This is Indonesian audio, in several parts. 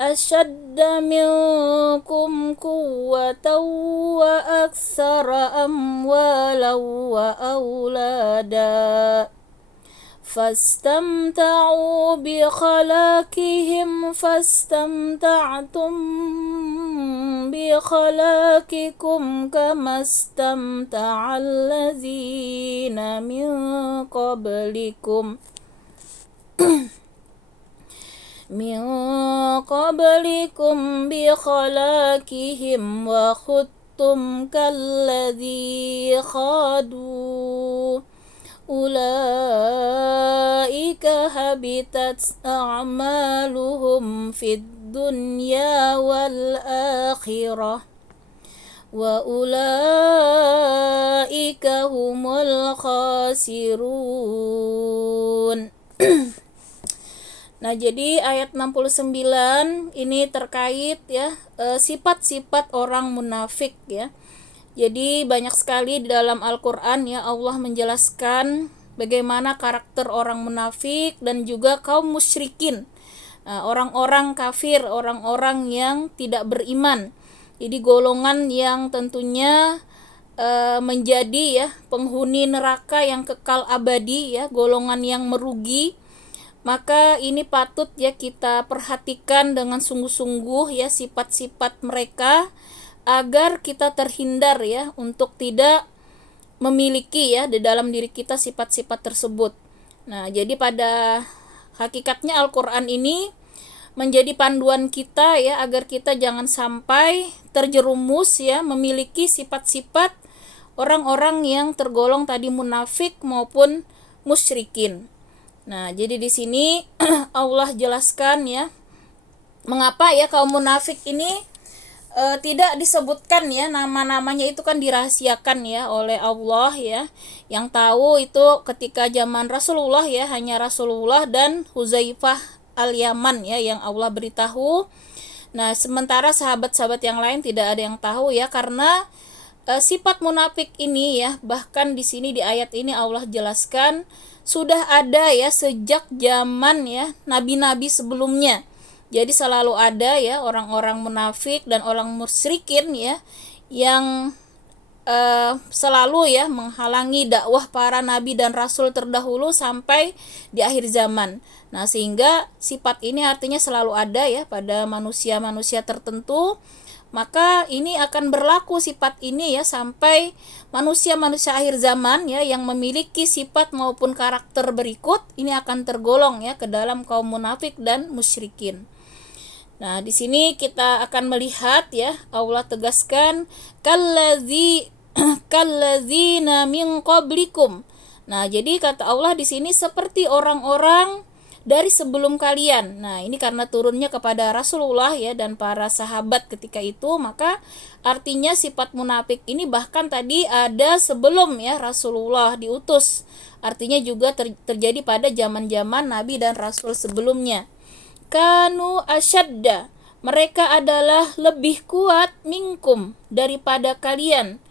أشد منكم قوة وأكثر أموالا وأولادا فاستمتعوا بخلاقهم فاستمتعتم بخلاقكم كما استمتع الذين من قبلكم بخلاقهم وخضتم كالذي خاضوا أولئك هبطت أعمالهم في الدنيا والآخرة وأولئك هم الخاسرون. Nah, jadi ayat 69 ini terkait ya sifat-sifat orang munafik ya. Jadi banyak sekali di dalam Al-Qur'an ya Allah menjelaskan bagaimana karakter orang munafik dan juga kaum musyrikin. Orang-orang kafir, orang-orang yang tidak beriman. Jadi golongan yang tentunya menjadi ya penghuni neraka yang kekal abadi ya, golongan yang merugi. Maka ini patut ya kita perhatikan dengan sungguh-sungguh ya sifat-sifat mereka agar kita terhindar ya untuk tidak memiliki ya di dalam diri kita sifat-sifat tersebut. Nah, jadi pada hakikatnya Al-Qur'an ini menjadi panduan kita ya agar kita jangan sampai terjerumus ya memiliki sifat-sifat orang-orang yang tergolong tadi munafik maupun musyrikin. Nah, jadi di sini Allah jelaskan ya mengapa ya kaum munafik ini tidak disebutkan ya nama-namanya, itu kan dirahasiakan ya oleh Allah ya. Yang tahu itu ketika zaman Rasulullah ya hanya Rasulullah dan Huzaifah al-Yaman ya yang Allah beritahu. Nah, sementara sahabat-sahabat yang lain tidak ada yang tahu ya karena sifat munafik ini ya bahkan di sini di ayat ini Allah jelaskan sudah ada ya sejak zaman ya nabi-nabi sebelumnya. Jadi selalu ada ya orang-orang munafik dan orang musyrikin ya yang selalu ya menghalangi dakwah para nabi dan rasul terdahulu sampai di akhir zaman. Nah, sehingga sifat ini artinya selalu ada ya pada manusia-manusia tertentu. Maka ini akan berlaku sifat ini ya sampai manusia-manusia akhir zaman ya yang memiliki sifat maupun karakter berikut ini akan tergolong ya ke dalam kaum munafik dan musyrikin. Nah, di sini kita akan melihat ya Allah tegaskan kallazina min qablikum. Nah, jadi kata Allah di sini seperti orang-orang dari sebelum kalian. Nah, ini karena turunnya kepada Rasulullah ya dan para sahabat ketika itu, maka artinya sifat munafik ini bahkan tadi ada sebelum ya Rasulullah diutus. Artinya juga terjadi pada zaman-zaman nabi dan rasul sebelumnya. Kanu asyadda, mereka adalah lebih kuat minkum daripada kalian.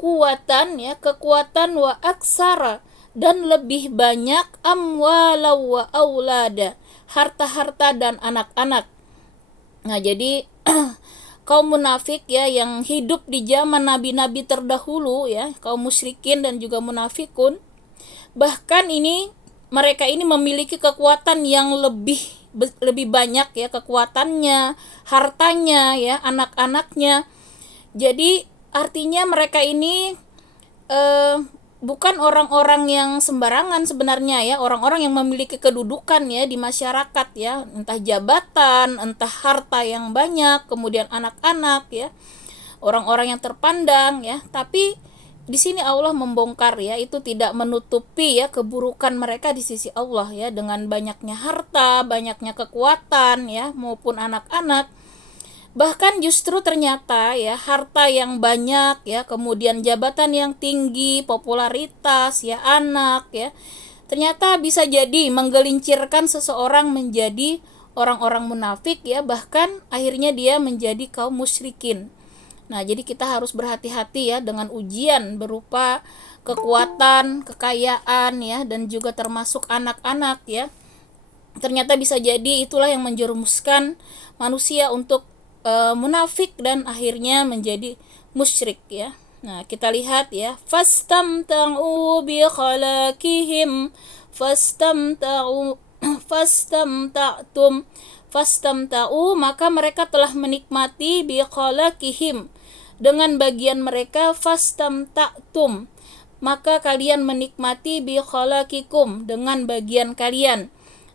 Kuatan ya, kekuatan wa aksara, dan lebih banyak amwala wa aulada, harta-harta dan anak-anak. Nah, jadi kaum munafik ya yang hidup di zaman nabi-nabi terdahulu ya, kaum musyrikin dan juga munafikun, bahkan ini mereka ini memiliki kekuatan yang lebih banyak ya kekuatannya, hartanya ya, anak-anaknya. Jadi artinya mereka ini bukan orang-orang yang sembarangan sebenarnya ya, orang-orang yang memiliki kedudukan ya di masyarakat ya, entah jabatan, entah harta yang banyak, kemudian anak-anak ya, orang-orang yang terpandang ya. Tapi di sini Allah membongkar ya, itu tidak menutupi ya keburukan mereka di sisi Allah ya, dengan banyaknya harta, banyaknya kekuatan ya, maupun anak-anak. Bahkan justru ternyata ya harta yang banyak ya, kemudian jabatan yang tinggi, popularitas ya, anak ya, ternyata bisa jadi menggelincirkan seseorang menjadi orang-orang munafik ya, bahkan akhirnya dia menjadi kaum musyrikin. Nah, jadi kita harus berhati-hati ya dengan ujian berupa kekuatan, kekayaan ya, dan juga termasuk anak-anak ya. ternyata bisa jadi itulah yang menjerumuskan manusia untuk munafik dan akhirnya menjadi musyrik ya. Nah, kita lihat ya, fastamta'u bi khalaqihim fastamta'u fastamta'tum fastamta'u, maka mereka telah menikmati bi khalaqihim, dengan bagian mereka, fastamta'tum, maka kalian menikmati bi khalaqikum, dengan bagian kalian.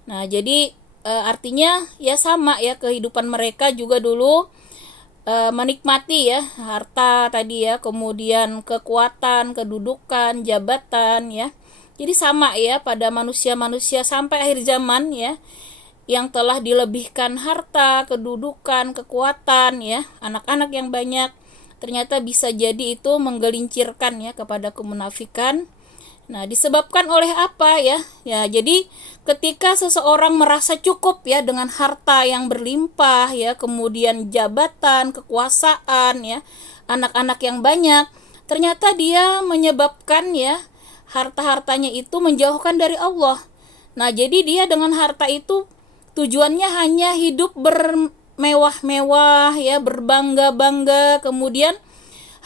Nah, jadi artinya ya sama ya, kehidupan mereka juga dulu menikmati ya harta tadi ya, kemudian kekuatan, kedudukan, jabatan ya. Jadi sama ya pada manusia-manusia sampai akhir zaman ya, yang telah dilebihkan harta, kedudukan, kekuatan ya, anak-anak yang banyak, ternyata bisa jadi itu menggelincirkan ya kepada kemunafikan. Nah, disebabkan oleh apa ya? Ya, jadi ketika seseorang merasa cukup ya dengan harta yang berlimpah ya, kemudian jabatan, kekuasaan ya, anak-anak yang banyak, ternyata dia menyebabkan ya harta-hartanya itu menjauhkan dari Allah. Nah, jadi dia dengan harta itu tujuannya hanya hidup bermewah-mewah ya, berbangga-bangga, kemudian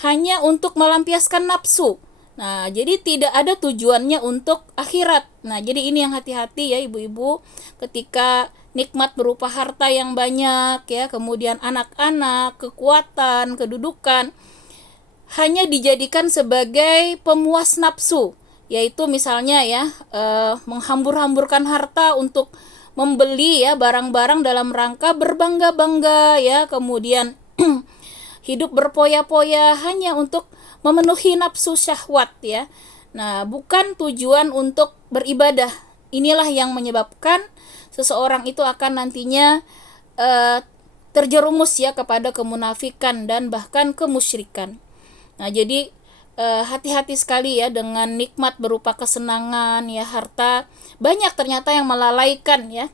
hanya untuk melampiaskan nafsu. Nah, jadi tidak ada tujuannya untuk akhirat. Nah, jadi ini yang hati-hati ya ibu-ibu, ketika nikmat berupa harta yang banyak ya, kemudian anak-anak, kekuatan, kedudukan, hanya dijadikan sebagai pemuas nafsu, yaitu misalnya ya menghambur-hamburkan harta untuk membeli ya barang-barang dalam rangka berbangga-bangga ya, kemudian hidup berpoya-poya hanya untuk memenuhi nafsu syahwat ya. Nah, bukan tujuan untuk beribadah. Inilah yang menyebabkan seseorang itu akan nantinya terjerumus ya kepada kemunafikan dan bahkan kemusyrikan. Nah, jadi hati-hati sekali ya dengan nikmat berupa kesenangan ya, harta. Banyak ternyata yang melalaikan ya,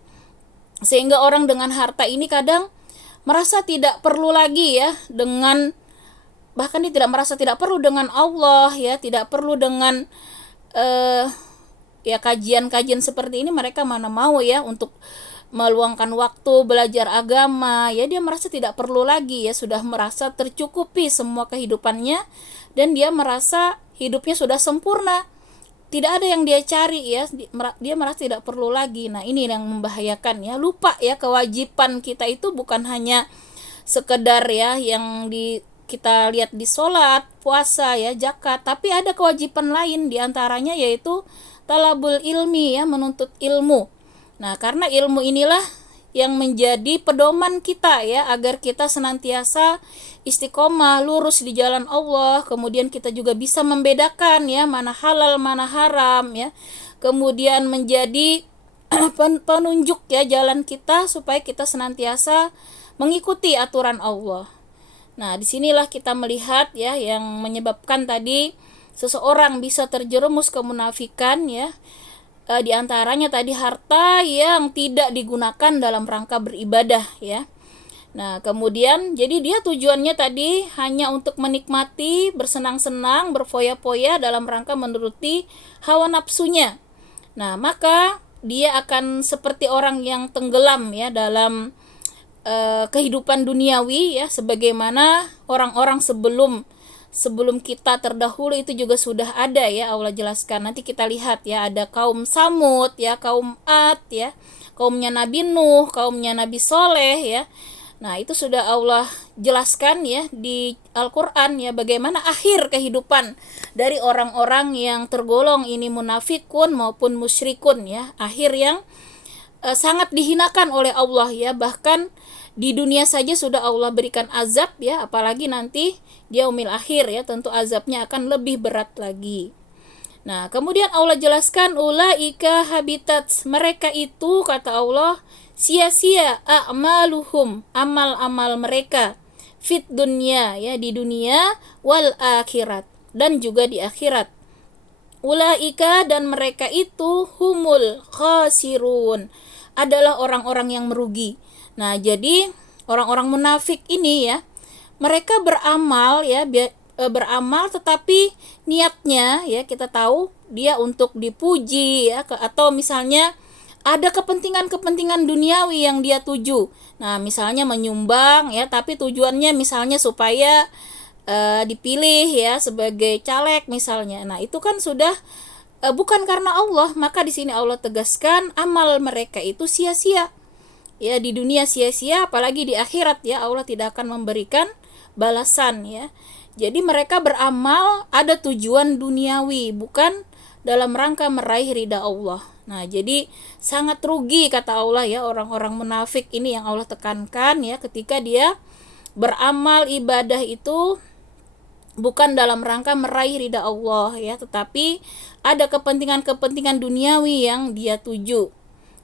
sehingga orang dengan harta ini kadang merasa tidak perlu lagi ya dengan, bahkan dia tidak merasa tidak perlu dengan Allah ya, tidak perlu dengan ya kajian-kajian seperti ini. Mereka mana mau ya untuk meluangkan waktu belajar agama ya, dia merasa tidak perlu lagi ya, sudah merasa tercukupi semua kehidupannya dan dia merasa hidupnya sudah sempurna, tidak ada yang dia cari ya, dia merasa tidak perlu lagi. Nah, ini yang membahayakan ya, lupa ya kewajiban kita itu bukan hanya sekedar ya yang kita lihat di sholat, puasa ya, zakat, tapi ada kewajiban lain diantaranya yaitu talabul ilmi ya, menuntut ilmu. Nah, karena ilmu inilah yang menjadi pedoman kita ya, agar kita senantiasa istiqomah lurus di jalan Allah, kemudian kita juga bisa membedakan ya mana halal mana haram ya, kemudian menjadi penunjuk ya jalan kita supaya kita senantiasa mengikuti aturan Allah. Nah, disinilah kita melihat ya yang menyebabkan tadi seseorang bisa terjerumus kemunafikan ya. Di antaranya tadi harta yang tidak digunakan dalam rangka beribadah ya. Nah, kemudian jadi dia tujuannya tadi hanya untuk menikmati, bersenang-senang, berfoya-foya dalam rangka menuruti hawa nafsunya. Nah, maka dia akan seperti orang yang tenggelam ya dalam kehidupan duniawi ya, sebagaimana orang-orang sebelum kita terdahulu itu juga sudah ada ya, Allah jelaskan. Nanti kita lihat ya, ada kaum Samud ya, kaum Ad ya, kaumnya Nabi Nuh, kaumnya Nabi Soleh ya. Nah, itu sudah Allah jelaskan ya di Al-Qur'an ya, bagaimana akhir kehidupan dari orang-orang yang tergolong ini munafikun maupun musyrikun ya, akhir yang sangat dihinakan oleh Allah ya, bahkan di dunia saja sudah Allah berikan azab ya, apalagi nanti di yaumil akhir ya, tentu azabnya akan lebih berat lagi. Nah, kemudian Allah jelaskan ulaika habitat, mereka itu kata Allah sia-sia a'maluhum, amal-amal mereka fit dunya ya, di dunia, wal akhirat, dan juga di akhirat. Ulaika, dan mereka itu humul khasirun, adalah orang-orang yang merugi. Nah, jadi orang-orang munafik ini ya, mereka beramal ya, beramal tetapi niatnya ya kita tahu dia untuk dipuji ya, atau misalnya ada kepentingan-kepentingan duniawi yang dia tuju. Nah, misalnya menyumbang ya, tapi tujuannya misalnya supaya dipilih ya sebagai caleg misalnya. Nah, itu kan sudah bukan karena Allah. Maka di sini Allah tegaskan amal mereka itu sia-sia. Ya, di dunia sia-sia, apalagi di akhirat ya Allah tidak akan memberikan balasan ya. Jadi mereka beramal ada tujuan duniawi, bukan dalam rangka meraih ridha Allah. Nah, jadi sangat rugi kata Allah ya orang-orang munafik ini yang Allah tekankan ya, ketika dia beramal ibadah itu bukan dalam rangka meraih ridha Allah ya, tetapi ada kepentingan-kepentingan duniawi yang dia tuju.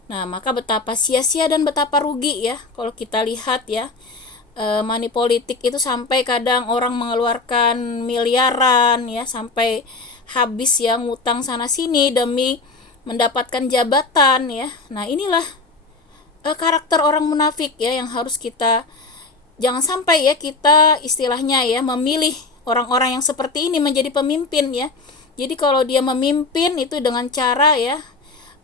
Nah, maka betapa sia-sia dan betapa rugi ya kalau kita lihat ya, money politik itu sampai kadang orang mengeluarkan miliaran ya, sampai habis ya ngutang sana sini demi mendapatkan jabatan ya. Nah, inilah karakter orang munafik ya yang harus kita jangan sampai ya kita istilahnya ya memilih orang-orang yang seperti ini menjadi pemimpin ya. Jadi kalau dia memimpin itu dengan cara ya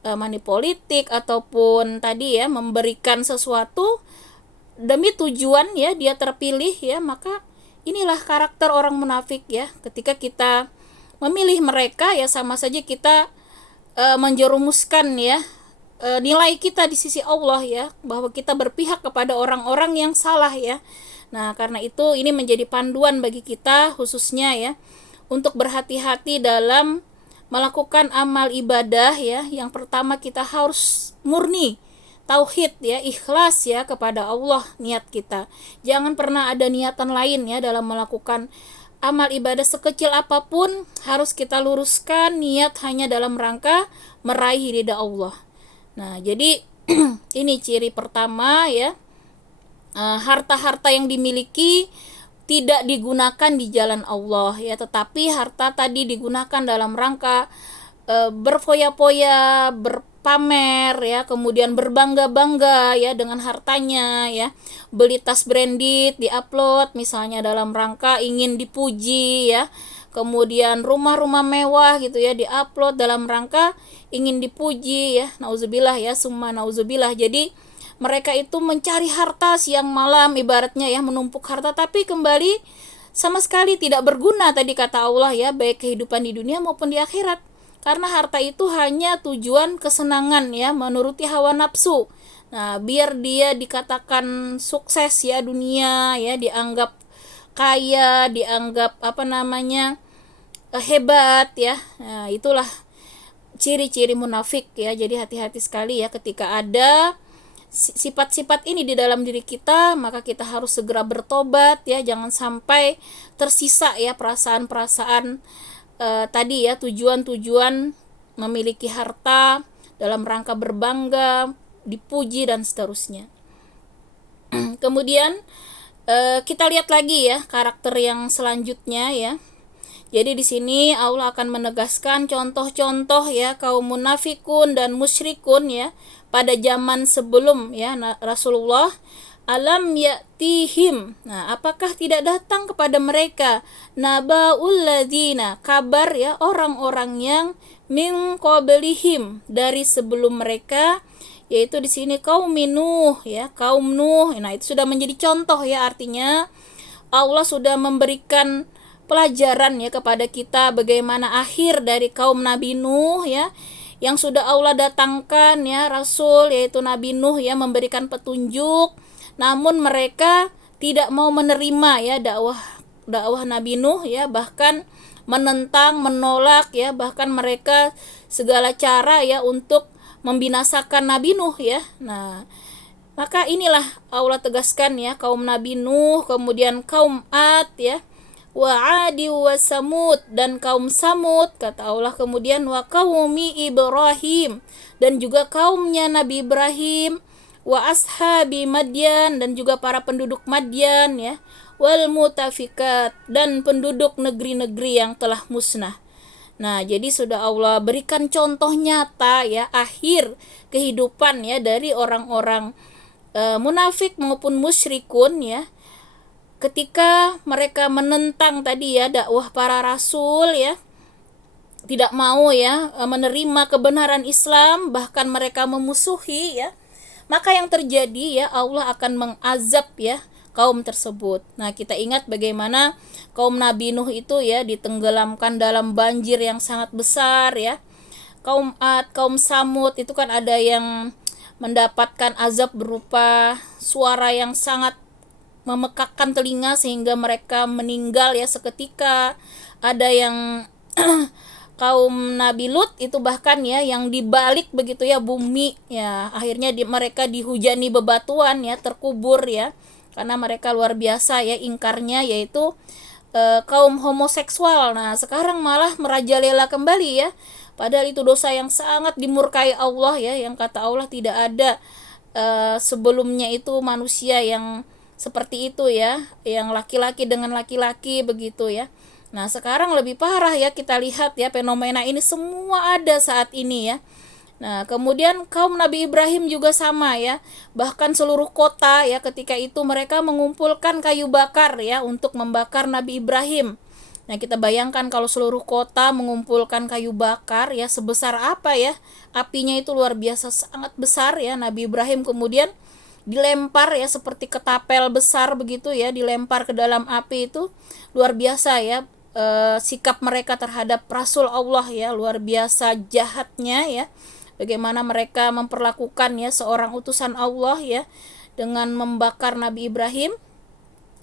money politik ataupun tadi ya memberikan sesuatu demi tujuan ya dia terpilih ya, maka inilah karakter orang munafik ya. Ketika kita memilih mereka ya sama saja kita menjerumuskan ya nilai kita di sisi Allah ya, bahwa kita berpihak kepada orang-orang yang salah ya. Nah, karena itu ini menjadi panduan bagi kita khususnya ya untuk berhati-hati dalam melakukan amal ibadah ya. Yang pertama kita harus murni tauhid ya, ikhlas ya kepada Allah niat kita. Jangan pernah ada niatan lain ya dalam melakukan amal ibadah sekecil apapun, harus kita luruskan niat hanya dalam rangka meraih ridha Allah. Nah, jadi ini ciri pertama ya, harta-harta yang dimiliki tidak digunakan di jalan Allah ya, tetapi harta tadi digunakan dalam rangka berfoya-foya, berpamer ya, kemudian berbangga-bangga ya dengan hartanya ya. Beli tas branded, diupload misalnya dalam rangka ingin dipuji ya. Kemudian rumah-rumah mewah gitu ya diupload dalam rangka ingin dipuji ya. Nauzubillah ya, summa nauzubillah. Jadi mereka itu mencari harta siang malam ibaratnya ya, menumpuk harta, tapi kembali sama sekali tidak berguna tadi kata Allah ya, baik kehidupan di dunia maupun di akhirat. Karena harta itu hanya tujuan kesenangan ya, menuruti hawa nafsu. Nah, biar dia dikatakan sukses ya dunia ya, dianggap kaya, dianggap hebat ya. Nah, itulah ciri-ciri munafik ya. Jadi hati-hati sekali ya ketika ada sifat-sifat ini di dalam diri kita, maka kita harus segera bertobat ya. Jangan sampai tersisa ya perasaan-perasaan tadi ya, tujuan-tujuan memiliki harta dalam rangka berbangga, dipuji dan seterusnya. Kemudian kita lihat lagi ya karakter yang selanjutnya ya. Jadi di sini Allah akan menegaskan contoh-contoh ya kaum munafikun dan musyrikun ya pada zaman sebelum ya Rasulullah. Alam ya'tihim. Nah, apakah tidak datang kepada mereka naba'ul ladzina, kabar ya orang-orang yang min qablihim, dari sebelum mereka, yaitu di sini kaum Nuh ya, kaum Nuh. Nah, itu sudah menjadi contoh ya, artinya Allah sudah memberikan pelajaran ya kepada kita bagaimana akhir dari kaum Nabi Nuh ya, yang sudah Allah datangkan ya Rasul yaitu Nabi Nuh ya, memberikan petunjuk, namun mereka tidak mau menerima ya dakwah Nabi Nuh ya, bahkan menentang, menolak ya, bahkan mereka segala cara ya untuk membinasakan Nabi Nuh ya. Nah, maka inilah Allah tegaskan ya kaum Nabi Nuh, kemudian kaum Ad ya, wa Adi wa Samud, dan kaum Samud kata Allah, kemudian wa qaumi Ibrahim, dan juga kaumnya Nabi Ibrahim, wa ashabi Madyan, dan juga para penduduk Madyan ya, wal mutafikat, dan penduduk negeri-negeri yang telah musnah. Nah, jadi sudah Allah berikan contoh nyata ya akhir kehidupan ya dari orang-orang munafik maupun musyrikun ya, ketika mereka menentang tadi ya dakwah para rasul ya, tidak mau ya menerima kebenaran Islam, bahkan mereka memusuhi ya, maka yang terjadi ya Allah akan mengazab ya kaum tersebut. Nah, kita ingat bagaimana kaum Nabi Nuh itu ya ditenggelamkan dalam banjir yang sangat besar ya. Kaum Ad, kaum Samud itu kan ada yang mendapatkan azab berupa suara yang sangat memekakkan telinga sehingga mereka meninggal ya seketika. Ada yang kaum Nabi Lut itu bahkan ya yang dibalik begitu ya bumi ya, akhirnya mereka dihujani bebatuan ya, terkubur ya, karena mereka luar biasa ya ingkarnya, yaitu kaum homoseksual. Nah, sekarang malah merajalela kembali ya, padahal itu dosa yang sangat dimurkai Allah ya, yang kata Allah tidak ada sebelumnya itu manusia yang seperti itu ya, yang laki-laki dengan laki-laki begitu ya. Nah, sekarang lebih parah ya, kita lihat ya fenomena ini semua ada saat ini ya. Nah, kemudian kaum Nabi Ibrahim juga sama ya. Bahkan seluruh kota ya ketika itu mereka mengumpulkan kayu bakar ya untuk membakar Nabi Ibrahim. Nah, kita bayangkan kalau seluruh kota mengumpulkan kayu bakar ya, sebesar apa ya. Apinya itu luar biasa sangat besar ya. Nabi Ibrahim kemudian dilempar ya seperti ketapel besar begitu ya, dilempar ke dalam api. Itu luar biasa ya. Sikap mereka terhadap Rasul Allah ya, luar biasa jahatnya ya, bagaimana mereka memperlakukan ya seorang utusan Allah ya dengan membakar Nabi Ibrahim.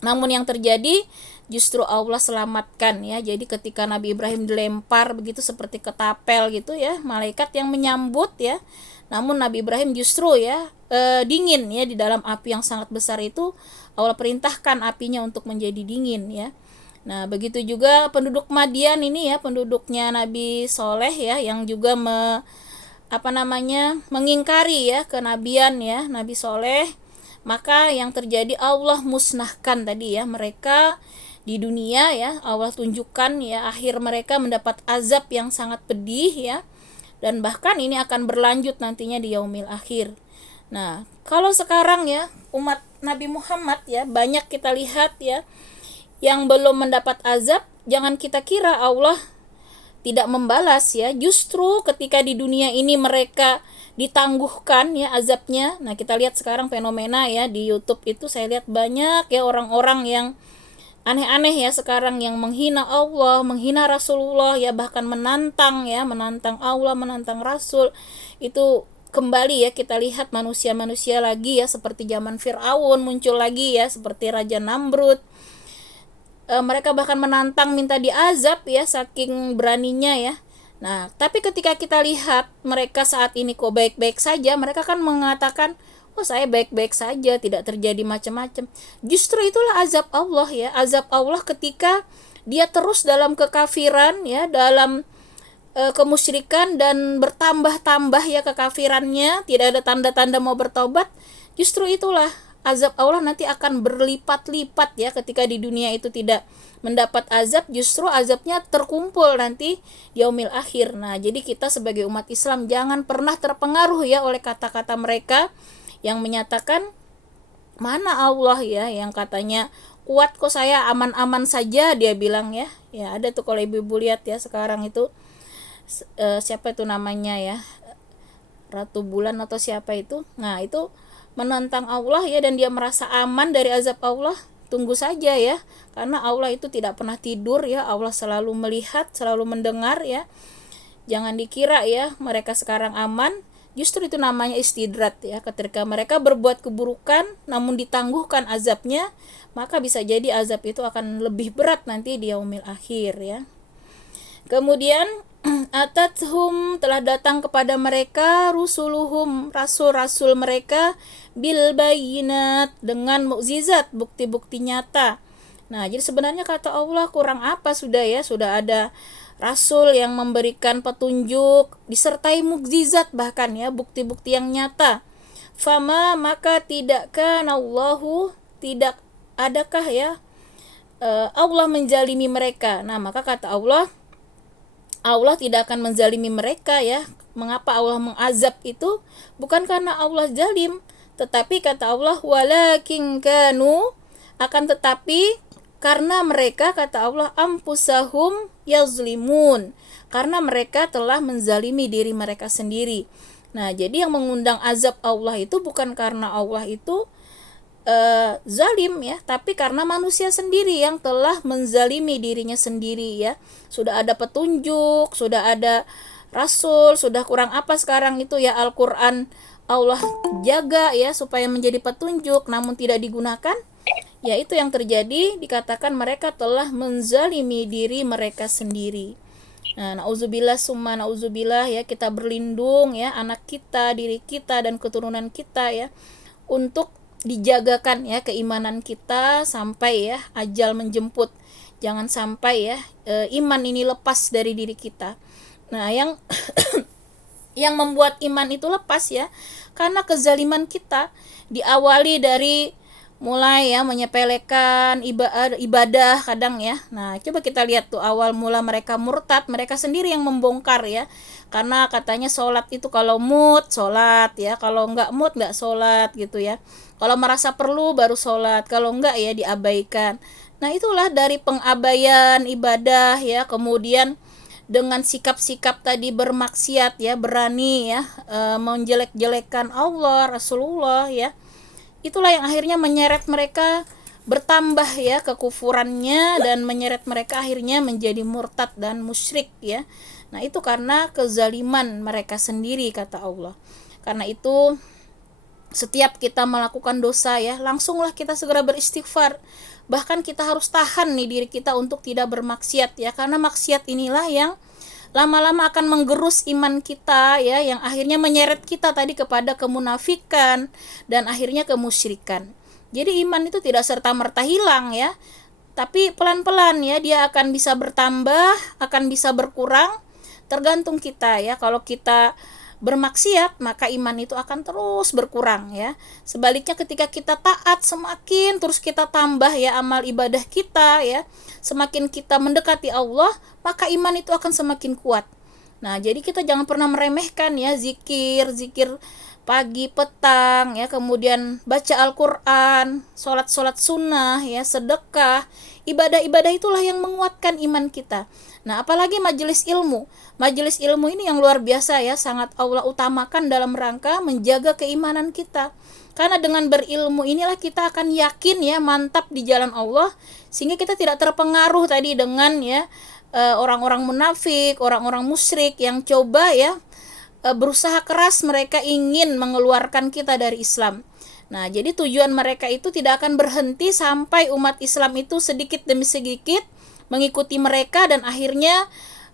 Namun yang terjadi justru Allah selamatkan ya. Jadi ketika Nabi Ibrahim dilempar begitu seperti ketapel gitu ya, malaikat yang menyambut ya, namun Nabi Ibrahim justru ya dingin ya di dalam api yang sangat besar itu. Allah perintahkan apinya untuk menjadi dingin ya. Nah, begitu juga penduduk Madian ini ya, penduduknya Nabi Soleh ya, yang juga mengingkari ya kenabian ya Nabi Soleh. Maka yang terjadi Allah musnahkan tadi ya mereka di dunia ya, Allah tunjukkan ya akhir mereka mendapat azab yang sangat pedih ya, dan bahkan ini akan berlanjut nantinya di yaumil akhir. Nah, kalau sekarang ya umat Nabi Muhammad ya, banyak kita lihat ya yang belum mendapat azab. Jangan kita kira Allah tidak membalas ya, justru ketika di dunia ini mereka ditangguhkan ya azabnya. Nah, kita lihat sekarang fenomena ya di YouTube itu, saya lihat banyak ya orang-orang yang aneh-aneh ya sekarang, yang menghina Allah, menghina Rasulullah ya, bahkan menantang Allah, menantang Rasul. Itu kembali ya kita lihat manusia-manusia lagi ya, seperti zaman Fir'aun muncul lagi ya, seperti Raja Namrud. Mereka bahkan menantang minta diazab ya, saking beraninya ya. Nah, tapi ketika kita lihat mereka saat ini kok baik-baik saja, mereka kan mengatakan, oh saya baik-baik saja, tidak terjadi macam-macam. Justru itulah azab Allah ya, azab Allah ketika dia terus dalam kekafiran ya, dalam kemusyrikan, dan bertambah-tambah ya kekafirannya, tidak ada tanda-tanda mau bertobat. Justru itulah azab Allah nanti akan berlipat-lipat ya, ketika di dunia itu tidak mendapat azab, justru azabnya terkumpul nanti di yaumil akhir. Nah, jadi kita sebagai umat Islam jangan pernah terpengaruh ya oleh kata-kata mereka yang menyatakan, mana Allah ya yang katanya kuat kok, saya aman-aman saja, dia bilang ya. Ya ada tuh kalau ibu-ibu lihat ya sekarang itu siapa itu namanya ya, Ratu Bulan atau siapa itu. Nah, itu menantang Allah ya, dan dia merasa aman dari azab Allah. Tunggu saja ya, karena Allah itu tidak pernah tidur ya, Allah selalu melihat, selalu mendengar ya. Jangan dikira ya mereka sekarang aman, justru itu namanya istidrat ya. Ketika mereka berbuat keburukan namun ditangguhkan azabnya, maka bisa jadi azab itu akan lebih berat nanti di yaumil akhir ya. Kemudian atathum, telah datang kepada mereka, rusuluhum, rasul-rasul mereka, bil bayinat, dengan mukjizat, bukti-bukti nyata. Nah, jadi sebenarnya kata Allah, kurang apa sudah ya, sudah ada rasul yang memberikan petunjuk disertai mukjizat bahkan ya, bukti-bukti yang nyata. Fama, maka tidakkah Allahu, tidak adakah ya Allah menjalimi mereka. Nah, maka kata Allah tidak akan menzalimi mereka ya. Mengapa Allah mengazab itu? Bukan karena Allah zalim, tetapi kata Allah walakin kanu, akan tetapi karena mereka, kata Allah, ampusahum yazlimun, karena mereka telah menzalimi diri mereka sendiri. Nah, jadi yang mengundang azab Allah itu bukan karena Allah itu zalim ya, tapi karena manusia sendiri yang telah menzalimi dirinya sendiri ya. Sudah ada petunjuk, sudah ada rasul, sudah kurang apa sekarang itu ya, Al-Quran Allah jaga ya supaya menjadi petunjuk, namun tidak digunakan. Ya, itu yang terjadi, dikatakan mereka telah menzalimi diri mereka sendiri. Nah, nauzubillah summa nauzubillah ya, kita berlindung ya, anak kita, diri kita, dan keturunan kita ya, untuk dijagakan ya keimanan kita sampai ya ajal menjemput. Jangan sampai ya iman ini lepas dari diri kita. Nah, yang yang membuat iman itu lepas ya, karena kezaliman kita diawali dari mulai ya menyepelekan ibadah kadang ya. Nah, coba kita lihat tuh awal mula mereka murtad, mereka sendiri yang membongkar ya. Karena katanya sholat itu kalau mood sholat ya, kalau enggak mood enggak sholat gitu ya. Kalau merasa perlu baru sholat, kalau enggak ya diabaikan. Nah, itulah dari pengabaian ibadah ya, kemudian dengan sikap-sikap tadi bermaksiat ya, berani ya menjelek-jelekan Allah, Rasulullah ya. Itulah yang akhirnya menyeret mereka bertambah ya kekufurannya, dan menyeret mereka akhirnya menjadi murtad dan musyrik ya. Nah, itu karena kezaliman mereka sendiri, kata Allah. Karena itu setiap kita melakukan dosa ya, langsunglah kita segera beristighfar. Bahkan kita harus tahan nih diri kita untuk tidak bermaksiat ya, karena maksiat inilah yang lama-lama akan menggerus iman kita ya, yang akhirnya menyeret kita tadi kepada kemunafikan dan akhirnya kemusyrikan. Jadi iman itu tidak serta-merta hilang ya, tapi pelan-pelan ya dia akan bisa bertambah, akan bisa berkurang, tergantung kita ya. Kalau kita bermaksiat, maka iman itu akan terus berkurang ya. Sebaliknya ketika kita taat, semakin terus kita tambah ya amal ibadah kita ya, semakin kita mendekati Allah, maka iman itu akan semakin kuat. Nah, jadi kita jangan pernah meremehkan ya zikir pagi, petang ya, kemudian baca Al-Quran, sholat sunnah ya, sedekah. Ibadah-ibadah itulah yang menguatkan iman kita. Nah, apalagi majelis ilmu. Majelis ilmu ini yang luar biasa ya, sangat Allah utamakan dalam rangka menjaga keimanan kita. Karena dengan berilmu inilah kita akan yakin ya, mantap di jalan Allah, sehingga kita tidak terpengaruh tadi dengan ya orang-orang munafik, orang-orang musyrik yang coba ya berusaha keras, mereka ingin mengeluarkan kita dari Islam. Nah, jadi tujuan mereka itu tidak akan berhenti sampai umat Islam itu sedikit demi sedikit mengikuti mereka dan akhirnya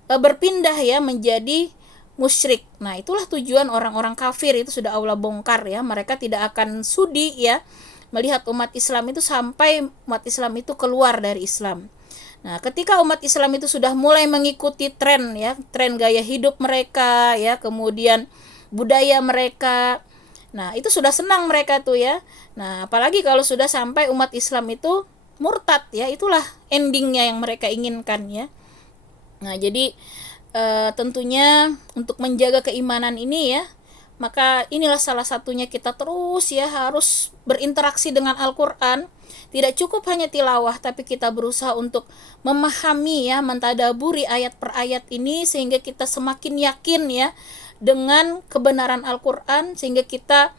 berpindah ya menjadi musyrik. Nah, itulah tujuan orang-orang kafir, itu sudah Allah bongkar ya. Mereka tidak akan sudi ya melihat umat Islam itu sampai umat Islam itu keluar dari Islam. Nah, ketika umat Islam itu sudah mulai mengikuti tren ya, tren gaya hidup mereka ya, kemudian budaya mereka. Nah, itu sudah senang mereka tuh ya. Nah, apalagi kalau sudah sampai umat Islam itu murtad ya, itulah endingnya yang mereka inginkan ya. Nah, jadi tentunya untuk menjaga keimanan ini ya, maka inilah salah satunya kita terus ya harus berinteraksi dengan Al-Quran. Tidak cukup hanya tilawah, tapi kita berusaha untuk memahami ya, mentadaburi ayat per ayat ini, sehingga kita semakin yakin ya dengan kebenaran Al-Quran, sehingga kita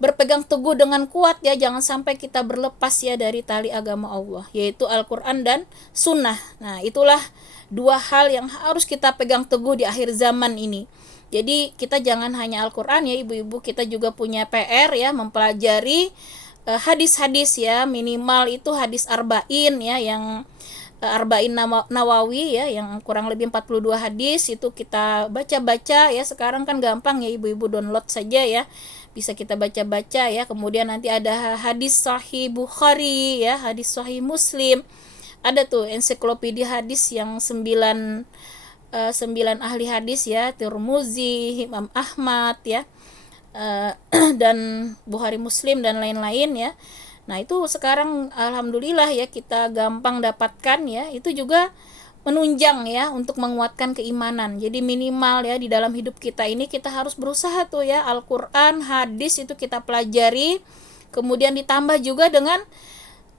berpegang teguh dengan kuat ya, jangan sampai kita berlepas ya dari tali agama Allah, yaitu Al-Quran dan Sunnah. Nah, itulah dua hal yang harus kita pegang teguh di akhir zaman ini. Jadi kita jangan hanya Al-Quran ya ibu-ibu, kita juga punya PR ya, mempelajari hadis-hadis ya, minimal itu hadis arba'in ya, yang arba'in Nawawi ya, yang kurang lebih 42 hadis itu kita baca-baca ya. Sekarang kan gampang ya ibu-ibu, download saja ya, bisa kita baca-baca ya. Kemudian nanti ada hadis sahih Bukhari ya, hadis sahih Muslim, ada tuh ensiklopedia hadis yang 9 ahli hadis ya, Tirmuzi, Imam Ahmad ya, dan Bukhari, Muslim dan lain-lain ya. Nah, itu sekarang alhamdulillah ya kita gampang dapatkan ya. Itu juga menunjang ya untuk menguatkan keimanan. Jadi minimal ya di dalam hidup kita ini kita harus berusaha tuh ya, Al-Quran, hadis itu kita pelajari, kemudian ditambah juga dengan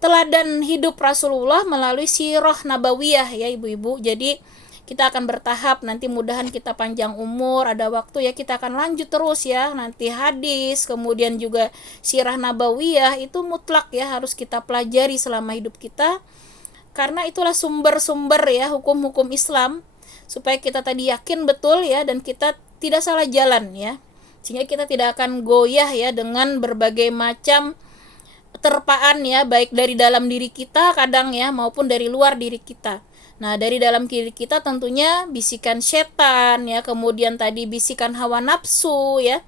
teladan hidup Rasulullah melalui sirah nabawiyah ya ibu-ibu. Jadi kita akan bertahap, nanti mudahan kita panjang umur, ada waktu ya kita akan lanjut terus ya, nanti hadis, kemudian juga sirah nabawiyah itu mutlak ya harus kita pelajari selama hidup kita, karena itulah sumber-sumber ya hukum-hukum Islam, supaya kita tadi yakin betul ya, dan kita tidak salah jalan ya, sehingga kita tidak akan goyah ya dengan berbagai macam terpaan ya, baik dari dalam diri kita kadang ya maupun dari luar diri kita. Nah, dari dalam diri kita tentunya bisikan setan ya, kemudian tadi bisikan hawa nafsu ya.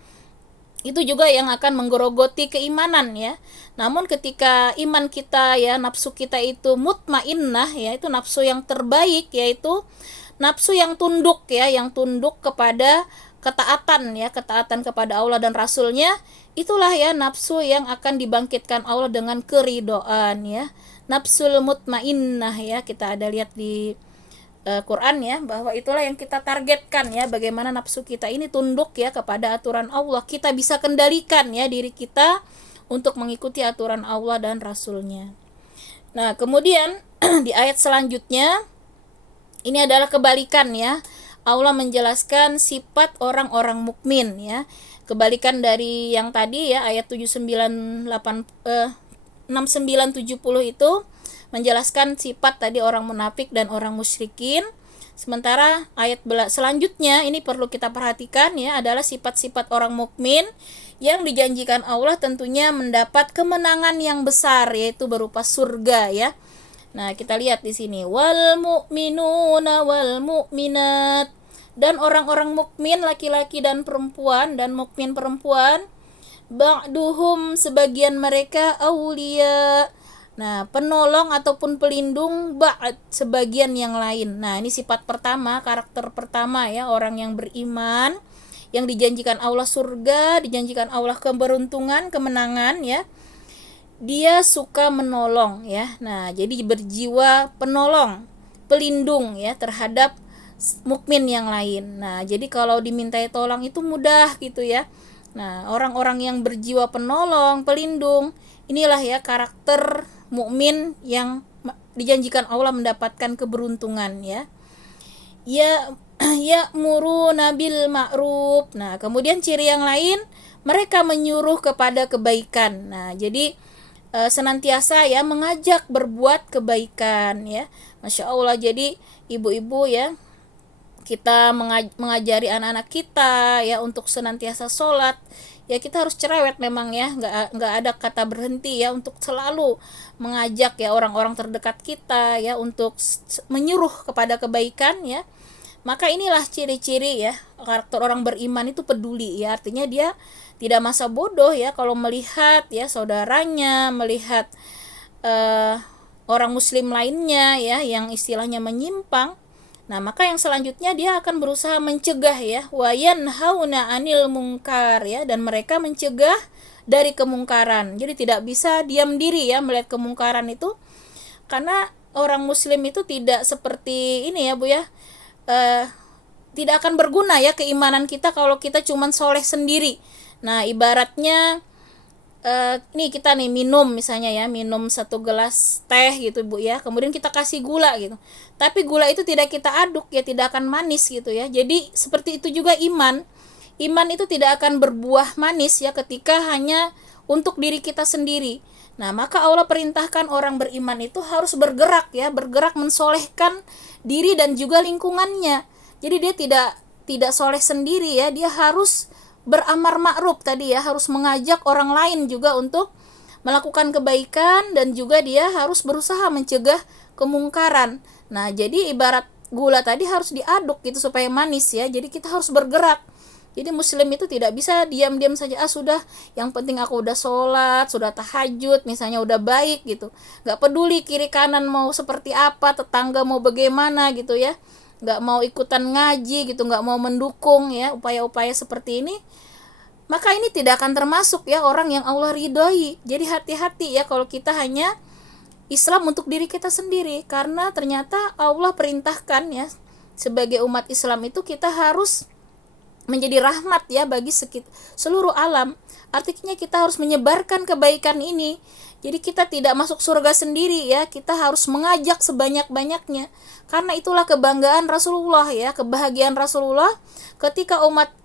Itu juga yang akan menggerogoti keimanan ya. Namun ketika iman kita ya, nafsu kita itu mutmainnah ya, itu nafsu yang terbaik, yaitu nafsu yang tunduk ya, yang tunduk kepada ketaatan ya, ketaatan kepada Allah dan Rasulnya. Itulah ya nafsu yang akan dibangkitkan Allah dengan keridhaan ya. Nafsul mutmainnah ya, kita ada lihat di Quran ya, bahwa itulah yang kita targetkan ya, bagaimana nafsu kita ini tunduk ya kepada aturan Allah. Kita bisa kendalikan ya diri kita untuk mengikuti aturan Allah dan Rasulnya. Nah, kemudian di ayat selanjutnya ini adalah kebalikan ya. Allah menjelaskan sifat orang-orang mukmin ya. Kebalikan dari yang tadi ya, ayat 6970 itu menjelaskan sifat tadi orang munafik dan orang musyrikin. Sementara ayat selanjutnya ini perlu kita perhatikan ya, adalah sifat-sifat orang mukmin yang dijanjikan Allah tentunya mendapat kemenangan yang besar, yaitu berupa surga ya. Nah, kita lihat di sini, wal mu'minuna wal mu'minat, dan orang-orang mukmin laki-laki dan perempuan, dan mukmin perempuan, ba'duhum sebagian mereka aulia, nah penolong ataupun pelindung, ba'd sebagian yang lain. Nah, ini sifat pertama, karakter pertama ya, orang yang beriman yang dijanjikan Allah surga, dijanjikan Allah keberuntungan, kemenangan ya. Dia suka menolong ya. Nah, jadi berjiwa penolong, pelindung ya terhadap mukmin yang lain. Nah, jadi kalau dimintai tolong itu mudah gitu ya. Nah, orang-orang yang berjiwa penolong, pelindung, inilah ya karakter mukmin yang dijanjikan Allah mendapatkan keberuntungan ya. Ya'muruna bil ma'ruf. Nah, kemudian ciri yang lain, mereka menyuruh kepada kebaikan. Nah, jadi senantiasa ya mengajak berbuat kebaikan ya. Masya Allah, jadi ibu-ibu ya, kita mengajari anak-anak kita ya untuk senantiasa sholat ya, kita harus cerewet memang ya, nggak ada kata berhenti ya, untuk selalu mengajak ya orang-orang terdekat kita ya untuk menyuruh kepada kebaikan ya. Maka inilah ciri-ciri ya karakter orang beriman itu peduli ya, artinya dia tidak masa bodoh ya kalau melihat ya saudaranya, melihat orang muslim lainnya ya yang istilahnya menyimpang. Nah, maka yang selanjutnya dia akan berusaha mencegah ya, wa yanhauna 'anil munkar ya, dan mereka mencegah dari kemungkaran. Jadi tidak bisa diam diri ya melihat kemungkaran itu, karena orang muslim itu tidak seperti ini ya Bu ya, tidak akan berguna ya keimanan kita kalau kita cuman soleh sendiri. Nah, ibaratnya nih kita nih minum misalnya ya, minum 1 gelas teh gitu Bu ya, kemudian kita kasih gula gitu, tapi gula itu tidak kita aduk ya, tidak akan manis gitu ya. Jadi seperti itu juga iman itu tidak akan berbuah manis ya ketika hanya untuk diri kita sendiri. Nah, maka Allah perintahkan orang beriman itu harus bergerak ya, bergerak mensolehkan diri dan juga lingkungannya. Jadi dia tidak soleh sendiri ya, dia harus beramar ma'ruf tadi ya, harus mengajak orang lain juga untuk melakukan kebaikan, dan juga dia harus berusaha mencegah kemungkaran. Nah, jadi ibarat gula tadi harus diaduk gitu supaya manis ya. Jadi kita harus bergerak. Jadi muslim itu tidak bisa diam-diam saja, sudah yang penting aku udah sholat, sudah tahajud misalnya, udah baik gitu, gak peduli kiri kanan mau seperti apa, tetangga mau bagaimana gitu ya, gak mau ikutan ngaji gitu, gak mau mendukung ya upaya-upaya seperti ini, maka ini tidak akan termasuk ya orang yang Allah ridhoi. Jadi hati-hati ya kalau kita hanya Islam untuk diri kita sendiri, karena ternyata Allah perintahkan ya sebagai umat Islam itu kita harus menjadi rahmat ya bagi seluruh alam. Artinya kita harus menyebarkan kebaikan ini. Jadi kita tidak masuk surga sendiri ya, kita harus mengajak sebanyak-banyaknya. Karena itulah kebanggaan Rasulullah ya, kebahagiaan Rasulullah ketika umat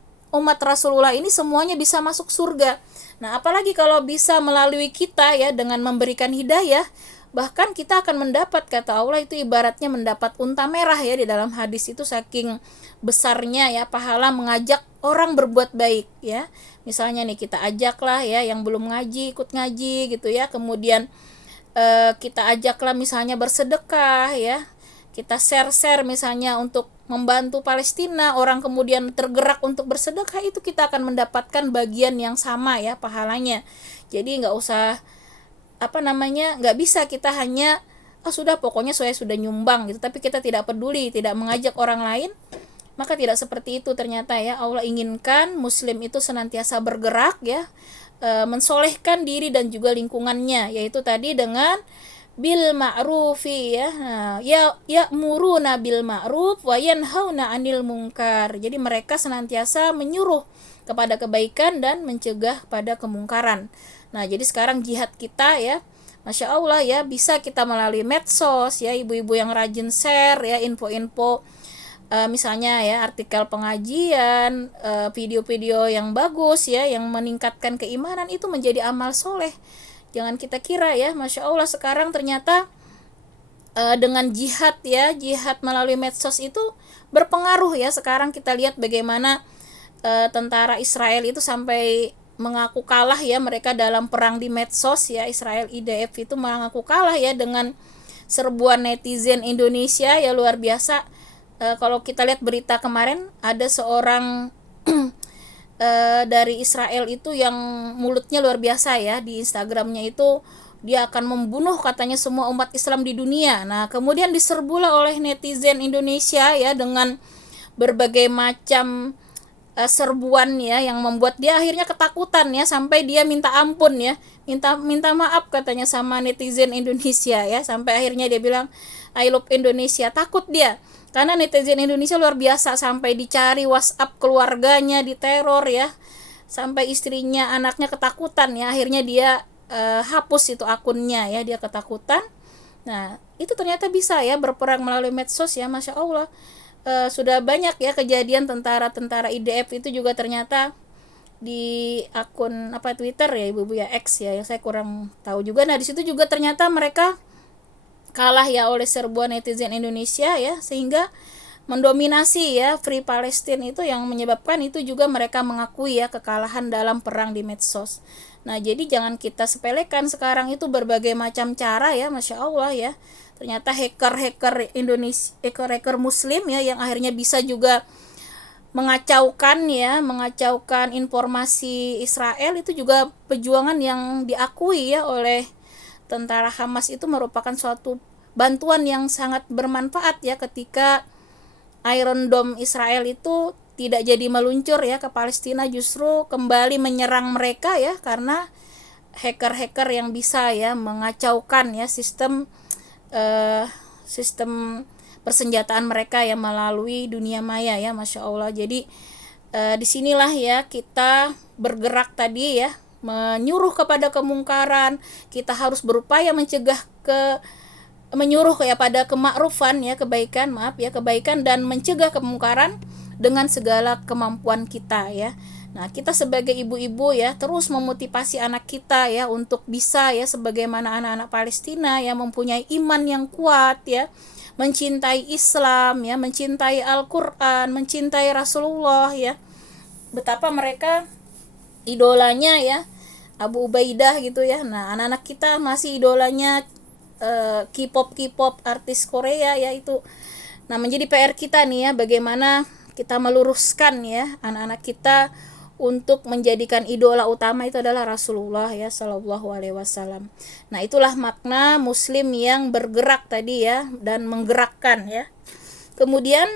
Rasulullah ini semuanya bisa masuk surga. Nah, apalagi kalau bisa melalui kita ya dengan memberikan hidayah, bahkan kita akan mendapat, kata Allah itu ibaratnya mendapat unta merah ya, di dalam hadis itu saking besarnya ya pahala mengajak orang berbuat baik ya. Misalnya nih kita ajaklah ya yang belum ngaji ikut ngaji gitu ya, kemudian kita ajaklah misalnya bersedekah ya, kita share misalnya untuk membantu Palestina, orang kemudian tergerak untuk bersedekah, itu kita akan mendapatkan bagian yang sama ya pahalanya. Jadi nggak usah nggak bisa kita hanya sudah pokoknya saya sudah nyumbang gitu, tapi kita tidak peduli, tidak mengajak orang lain, maka tidak seperti itu ternyata ya. Allah inginkan muslim itu senantiasa bergerak ya, mensolehkan diri dan juga lingkungannya, yaitu tadi dengan bil ma'rufi ya. Ya'muruna bil ma'ruf wa yanhauna 'anil munkar. Jadi mereka senantiasa menyuruh kepada kebaikan dan mencegah pada kemungkaran. Nah, jadi sekarang jihad kita ya, Masya Allah ya, bisa kita melalui medsos ya, ibu-ibu yang rajin share ya info-info, misalnya ya artikel pengajian, video-video yang bagus ya, yang meningkatkan keimanan, itu menjadi amal soleh. Jangan kita kira ya, Masya Allah sekarang ternyata dengan jihad ya, jihad melalui medsos itu berpengaruh ya. Sekarang kita lihat bagaimana tentara Israel itu sampai mengaku kalah ya, mereka dalam perang di medsos ya, Israel IDF itu mengaku kalah ya dengan serbuan netizen Indonesia ya, luar biasa. Kalau kita lihat berita kemarin, ada seorang dari Israel itu yang mulutnya luar biasa ya, di Instagramnya itu dia akan membunuh katanya semua umat Islam di dunia. Nah, kemudian diserbulah oleh netizen Indonesia ya dengan berbagai macam serbuan ya, yang membuat dia akhirnya ketakutan ya, sampai dia minta ampun ya, minta maaf katanya sama netizen Indonesia ya, sampai akhirnya dia bilang I love Indonesia. Takut dia karena netizen Indonesia luar biasa, sampai dicari WhatsApp keluarganya, diteror ya, sampai istrinya, anaknya ketakutan ya, akhirnya dia hapus itu akunnya ya, dia ketakutan. Nah, itu ternyata bisa ya berperang melalui medsos ya, Masya Allah. Sudah banyak ya kejadian tentara-tentara IDF itu juga ternyata di akun Twitter ya, ibu-ibu ya, X ya, yang saya kurang tahu juga. Nah, di situ juga ternyata mereka kalah ya oleh serbuan netizen Indonesia ya, sehingga mendominasi ya Free Palestine itu, yang menyebabkan itu juga mereka mengakui ya kekalahan dalam perang di medsos. Nah, jadi jangan kita sepelekan, sekarang itu berbagai macam cara ya, Masya Allah ya. Ternyata hacker Indonesia, hacker muslim ya, yang akhirnya bisa juga mengacaukan informasi Israel, itu juga perjuangan yang diakui ya oleh tentara Hamas. Itu merupakan suatu bantuan yang sangat bermanfaat ya, ketika Iron Dome Israel itu tidak jadi meluncur ya ke Palestina, justru kembali menyerang mereka ya, karena hacker yang bisa ya mengacaukan ya sistem persenjataan mereka ya melalui dunia maya ya, Masya Allah. Jadi disinilah ya kita bergerak tadi ya, menyuruh kepada kemungkaran. Kita harus berupaya menyuruh ya pada kemakrufan ya, kebaikan dan mencegah kemungkaran dengan segala kemampuan kita ya. Nah, kita sebagai ibu-ibu ya terus memotivasi anak kita ya untuk bisa ya sebagaimana anak-anak Palestina yang mempunyai iman yang kuat ya, mencintai Islam ya, mencintai Al-Qur'an, mencintai Rasulullah ya. Betapa mereka idolanya ya Abu Ubaidah gitu ya. Nah, anak-anak kita masih idolanya K-pop artis Korea ya itu. Nah, menjadi PR kita nih ya, bagaimana kita meluruskan ya anak-anak kita untuk menjadikan idola utama itu adalah Rasulullah ya Shallallahu Alaihi Wasallam. Nah, itulah makna muslim yang bergerak tadi ya, dan menggerakkan ya. Kemudian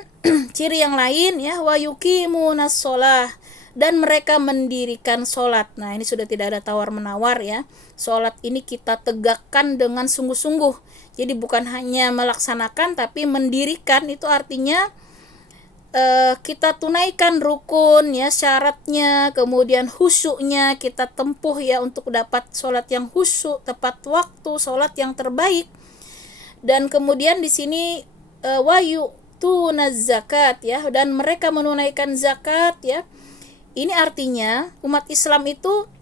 ciri yang lain ya, wa yuqimunas shalah, dan mereka mendirikan sholat. Nah, ini sudah tidak ada tawar-menawar ya. Sholat ini kita tegakkan dengan sungguh-sungguh. Jadi bukan hanya melaksanakan, tapi mendirikan. Itu artinya kita tunaikan rukun ya, syaratnya, kemudian khusyuknya kita tempuh ya untuk dapat sholat yang khusyuk, tepat waktu, sholat yang terbaik. Dan kemudian di sini wayu tunaz zakat ya, dan mereka menunaikan zakat ya. Ini artinya umat Islam itu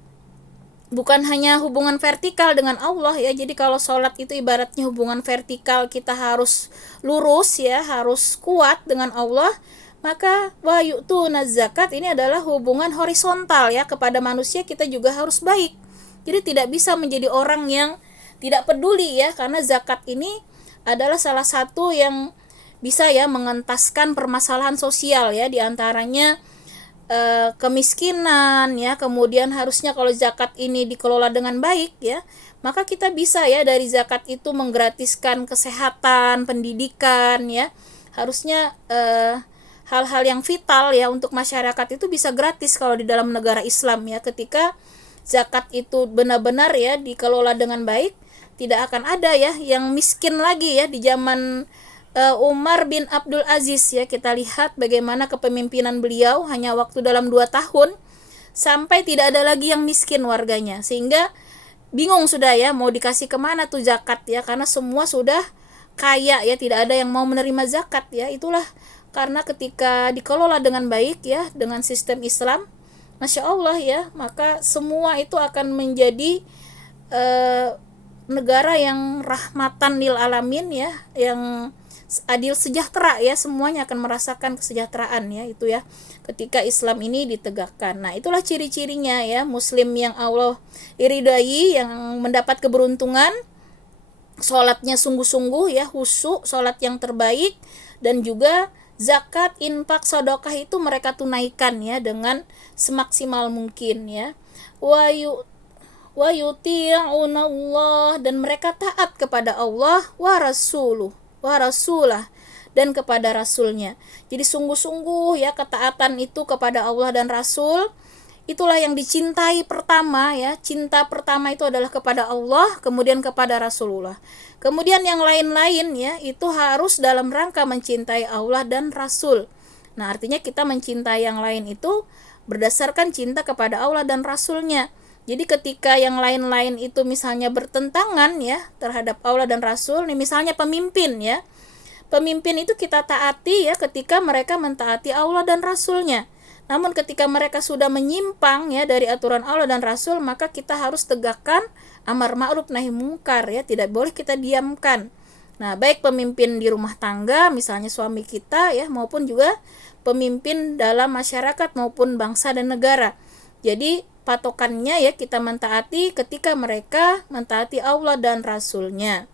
bukan hanya hubungan vertikal dengan Allah ya. Jadi kalau sholat itu ibaratnya hubungan vertikal, kita harus lurus ya, harus kuat dengan Allah. Maka wa yu'tuna zakat ini adalah hubungan horizontal ya, kepada manusia kita juga harus baik. Jadi tidak bisa menjadi orang yang tidak peduli ya, karena zakat ini adalah salah satu yang bisa ya mengentaskan permasalahan sosial ya, diantaranya kemiskinan ya. Kemudian harusnya kalau zakat ini dikelola dengan baik ya, maka kita bisa ya dari zakat itu menggratiskan kesehatan, pendidikan ya. Harusnya hal-hal yang vital ya untuk masyarakat itu bisa gratis kalau di dalam negara Islam ya. Ketika zakat itu benar-benar ya dikelola dengan baik, tidak akan ada ya yang miskin lagi ya. Di zaman Umar bin Abdul Aziz ya, kita lihat bagaimana kepemimpinan beliau hanya waktu dalam 2 tahun sampai tidak ada lagi yang miskin warganya, sehingga bingung sudah ya mau dikasih kemana tuh zakat ya, karena semua sudah kaya ya, tidak ada yang mau menerima zakat ya. Itulah karena ketika dikelola dengan baik ya, dengan sistem Islam, Masya Allah ya, maka semua itu akan menjadi negara yang rahmatan lil alamin ya, yang adil sejahtera ya, semuanya akan merasakan kesejahteraan ya, itu ya ketika Islam ini ditegakkan. Nah, itulah ciri-cirinya ya, muslim yang Allah iridai, yang mendapat keberuntungan, sholatnya sungguh-sungguh ya, khusyuk, sholat yang terbaik, dan juga zakat, infak, sedekah itu mereka tunaikan ya dengan semaksimal mungkin ya. Wa yuti'una Allah, dan mereka taat kepada Allah wa rasulah, dan kepada rasulnya. Jadi sungguh-sungguh ya ketaatan itu kepada Allah dan Rasul, itulah yang dicintai pertama ya. Cinta pertama itu adalah kepada Allah, kemudian kepada Rasulullah. Kemudian yang lain-lain ya itu harus dalam rangka mencintai Allah dan Rasul. Nah, artinya kita mencintai yang lain itu berdasarkan cinta kepada Allah dan Rasulnya. Jadi ketika yang lain-lain itu misalnya bertentangan ya terhadap Allah dan Rasul, nih misalnya pemimpin ya. Pemimpin itu kita taati ya ketika mereka mentaati Allah dan Rasulnya. Namun ketika mereka sudah menyimpang ya dari aturan Allah dan Rasul, maka kita harus tegakkan amar ma'ruf nahi mungkar ya, tidak boleh kita diamkan. Nah, baik pemimpin di rumah tangga misalnya suami kita ya, maupun juga pemimpin dalam masyarakat maupun bangsa dan negara. Jadi patokannya ya kita mentaati ketika mereka mentaati Allah dan Rasulnya.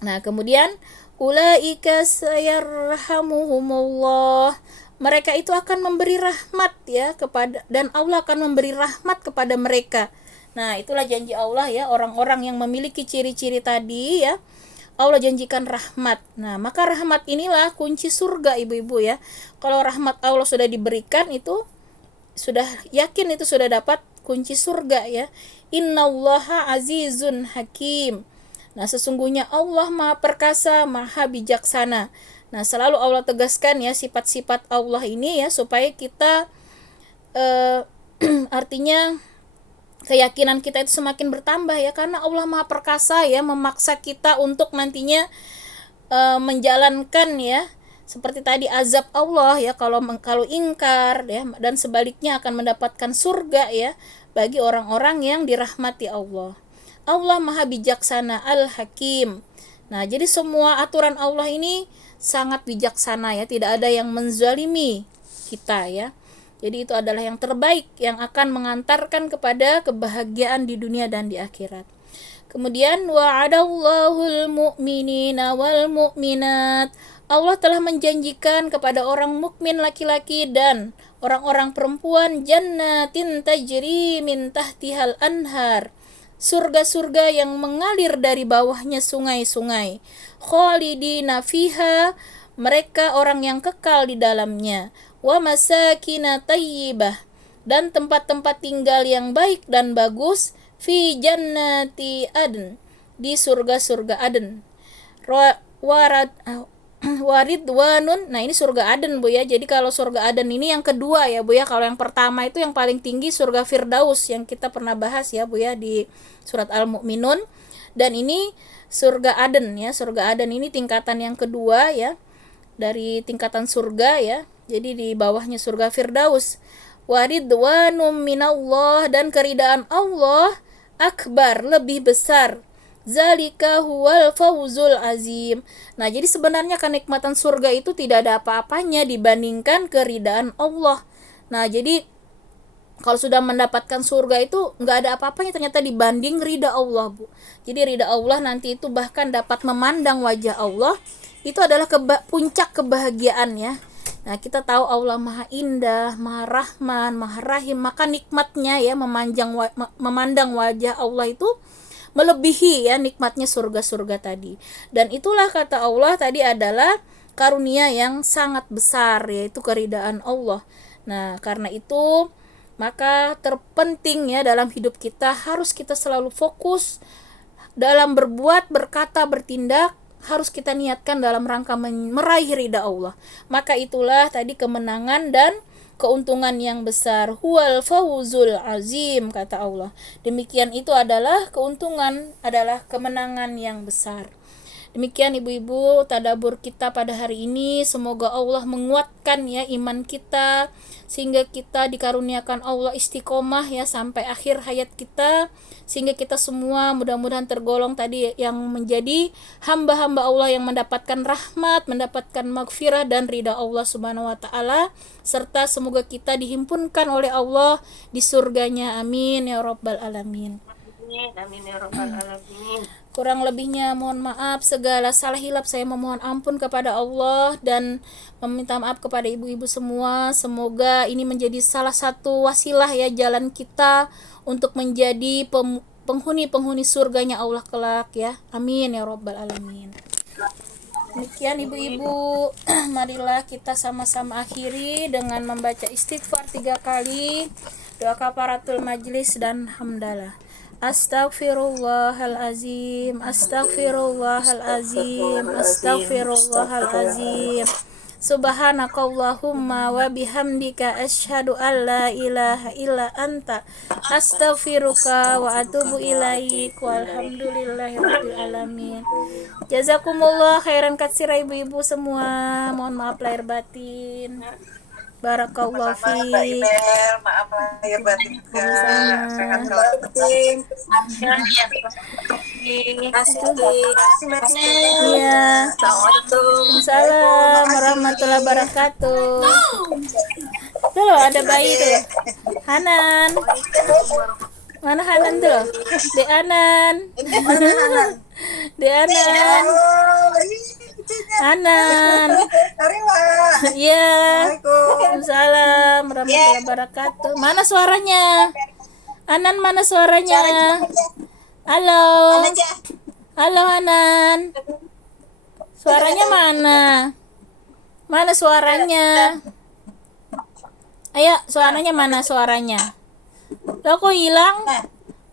Nah, kemudian ulaika sayarhamuhumullah, mereka itu akan memberi rahmat ya kepada, dan Allah akan memberi rahmat kepada mereka. Nah, itulah janji Allah ya, orang-orang yang memiliki ciri-ciri tadi ya, Allah janjikan rahmat. Nah, maka rahmat inilah kunci surga ibu-ibu ya. Kalau rahmat Allah sudah diberikan, itu sudah yakin itu sudah dapat kunci surga ya. Innallaha azizun hakim. Nah, sesungguhnya Allah Maha Perkasa, Maha Bijaksana. Nah, selalu Allah tegaskan ya sifat-sifat Allah ini ya, supaya kita artinya keyakinan kita itu semakin bertambah ya, karena Allah Maha Perkasa ya, memaksa kita untuk nantinya menjalankan ya, seperti tadi azab Allah ya kalau ingkar ya, dan sebaliknya akan mendapatkan surga ya bagi orang-orang yang dirahmati Allah. Allah Maha Bijaksana Al-Hakim. Nah, jadi semua aturan Allah ini sangat bijaksana ya, tidak ada yang menzalimi kita ya. Jadi itu adalah yang terbaik yang akan mengantarkan kepada kebahagiaan di dunia dan di akhirat. Kemudian wa'adallahul mu'minina wal mu'minat, Allah telah menjanjikan kepada orang mukmin laki-laki dan orang-orang perempuan jannatin tajri min tahtihal anhar, surga-surga yang mengalir dari bawahnya sungai-sungai, khalidina fiha, mereka orang yang kekal di dalamnya, wa masakina tayyibah, dan tempat-tempat tinggal yang baik dan bagus, fi jannati adn, di surga-surga Aden. waridwanun. Nah, ini surga Aden, Bu ya. Jadi kalau surga Aden ini yang kedua ya, Bu ya. Kalau yang pertama itu yang paling tinggi surga Firdaus yang kita pernah bahas ya, Bu ya, di surat Al-Mu'minun. Dan ini surga Aden ya. Surga Aden ini tingkatan yang kedua ya, dari tingkatan surga ya. Jadi di bawahnya surga Firdaus. Waridwanum minallah, dan keridaan Allah akbar, lebih besar. Zalika huwal fawzul azim. Nah, jadi sebenarnya kenikmatan surga itu tidak ada apa-apanya dibandingkan keridaan Allah. Nah, jadi kalau sudah mendapatkan surga itu nggak ada apa-apanya ternyata dibanding ridha Allah, Bu. Jadi ridha Allah nanti itu bahkan dapat memandang wajah Allah, itu adalah puncak kebahagiaan ya. Nah, kita tahu Allah Maha Indah, Maha Rahman, Maha Rahim, maka nikmatnya ya memandang wajah Allah itu melebihi ya nikmatnya surga-surga tadi. Dan itulah kata Allah tadi adalah karunia yang sangat besar, yaitu keridaan Allah. Nah, karena itu maka terpenting ya dalam hidup kita, harus kita selalu fokus dalam berbuat, berkata, bertindak, harus kita niatkan dalam rangka meraih ridha Allah. Maka itulah tadi kemenangan dan keuntungan yang besar. Huwal fawzul azim, kata Allah. Demikian itu adalah keuntungan, adalah kemenangan yang besar. Demikian ibu-ibu tadabbur kita pada hari ini. Semoga Allah menguatkan ya iman kita, sehingga kita dikaruniakan Allah istiqomah ya sampai akhir hayat kita, sehingga kita semua mudah-mudahan tergolong tadi yang menjadi hamba-hamba Allah yang mendapatkan rahmat, mendapatkan maghfirah dan ridha Allah Subhanahu wa taala, serta semoga kita dihimpunkan oleh Allah di surganya. Amin ya rabbal alamin. Amin ya rabbal alamin. Kurang lebihnya mohon maaf, segala salah hilap saya memohon ampun kepada Allah dan meminta maaf kepada ibu-ibu semua. Semoga ini menjadi salah satu wasilah ya jalan kita untuk menjadi penghuni-penghuni surganya Allah kelak ya. Amin ya rabbal alamin. Demikian ibu-ibu, marilah kita sama-sama akhiri dengan membaca istighfar 3 kali, doa kafaratul majlis dan hamdalah. Astaghfirullahalazim, astaghfirullahalazim, astaghfirullahalazim. Subhanakallahumma wa bihamdika asyhadu an la ilaha illa anta astaghfiruka wa atubu ilaik. Walhamdulillahirabbil alamin. Jazakumullah khairan katsira ibu-ibu semua. Mohon maaf lahir batin. Barakallahu fiik. Maaf lahir batin juga. Sama-sama. Sehat selalu. Iya. Assalamualaikum warahmatullahi wabarakatuh. Tuh loh, ada bayi tuh. Hanan. Mana Hanan tuh? Dek Anan. Dek Anan. Hanan. Iya. Waalaikumsalam warahmatullahi wabarakatuh. Mana suaranya? Anan, mana suaranya? Halo. Halo Hanan. Suaranya mana? Mana suaranya? Ayo, suaranya mana suaranya? Loh kok hilang?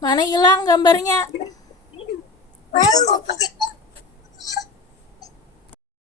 Mana hilang gambarnya?